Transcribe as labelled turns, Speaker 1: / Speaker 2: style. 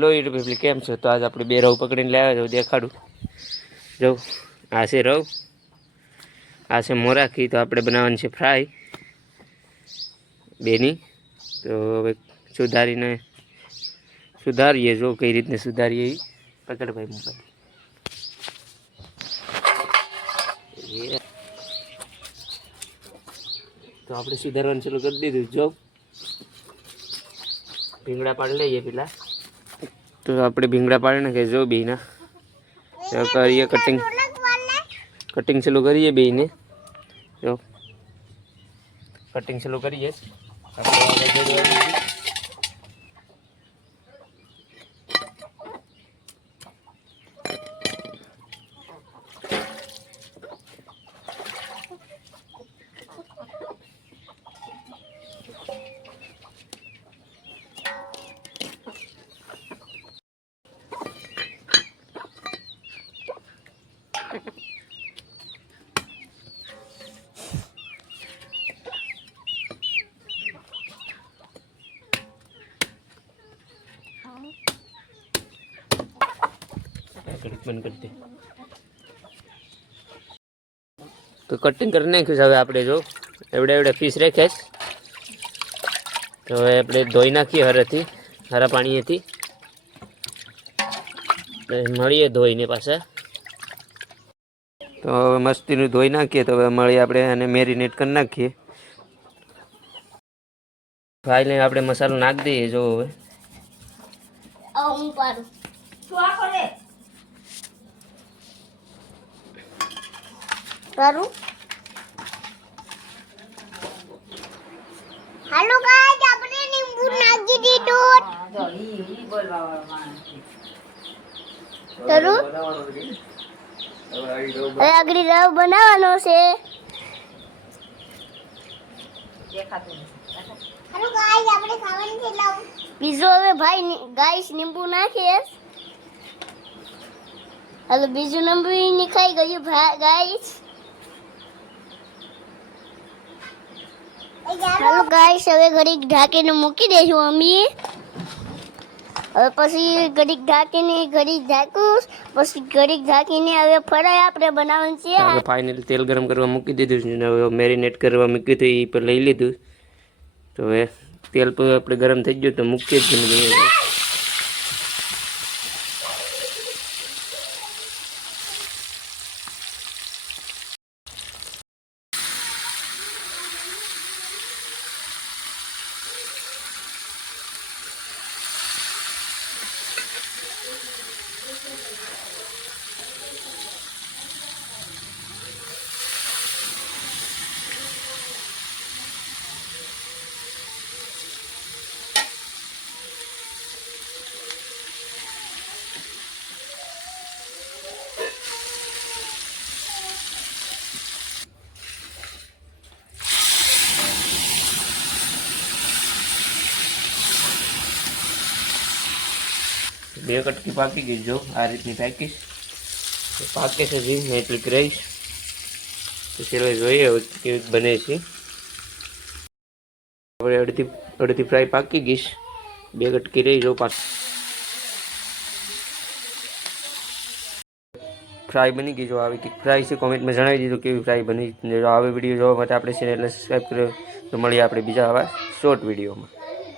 Speaker 1: લોહી રૂપિયા કેમ છો? તો આજ આપણે બે રવ પકડીને લાવ્યા છો દેખાડું. જો, આ છે રવ. આ છે મોરાખી તો આપણે બનાવવાની છે ફ્રાય. બેની. તો હવે સુધારીને, સુધારીએ જો કઈ રીતને સુધારીએ એ પકડ ભાઈ મોબાઈલ. તો આપણે સુધારવાનું ચાલુ કરી દીધું. જો. ભીંગડા પાડી લઈએ પેલા. તો આપણે ભીંગડા પાડી નાખીએ જો બેના કરીએ કટિંગ કટિંગ ચાલુ કરીએ બેને જો. કટિંગ ચાલુ કરીએ. આગળ બંધ તો કટિંગ કરી નાખ્યું છે હવે આપણે, જો. એવડે એવડે પીસ રાખ્યા છે. તો હવે આપણે ધોઈ નાખીએ હરેથી, હરા પાણીએથી. મળીએ ધોઈને પાછા. તો હવે મસ્તીનું ધોઈ નાખીએ, તો હવે મળીએ આપણે અને મેરિનેટ કરી નાખીએ. ફાઈને આપણે મસાલો નાખી દઈએ, જો હવે
Speaker 2: હું પાડું કરું હાલો ગાઈસ આપણે લીંબુ નાખી દીધું કરું હવે આગળ રવ બનાવવાનો છે. હાલો ગાઈસ આપણે ખાવાની છે લાવ. બીજો હવે ભાઈ ગાઈસ લીંબુ નાખીએ. હાલો બીજું લીંબુ નીખાઈ ગયું ગાઈસ હાલો ગાઈસ હવે ઘડીક ઢાંકીને મૂકી દઈશું અમે. હવે પછી ઘડીક ઢાંકીને ઘડીક ઢાંકું પછી ઘડીક ઢાંકીને હવે ફરાય આપણે બનાવવાનું છે.
Speaker 1: આપણે ફાઇનલ તેલ ગરમ કરવા મૂકી દીધું છે હવે મેરિનેટ કરવા મૂક્યું હતું એ પણ લઈ લીધું. તો હવે તેલ પણ આપણે ગરમ થઈ ગયું તો મૂકીએ જ નહીં બે કટકી પાકી ગઈ. જો, આ રીતની પાકીશ પાકે છે જી, મેં એટલી કરાવીશ તો ચલો જોઈએ હવે કેવી બને છે. આપણે અડધી અડધી ફ્રાય પાકી ગઈશ. બે કટકી રહી, જો પાક. ફ્રાય બની ગઈ, જો આવી ફ્રાય છે. કોમેન્ટમાં જણાવી દીધું કેવી ફ્રાય બની જો આવી વીડિયો જોવા માટે આપણે ચેનલને સબસ્ક્રાઈબ કર્યો તો મળીએ આપણે બીજા આવા શોર્ટ વિડીયોમાં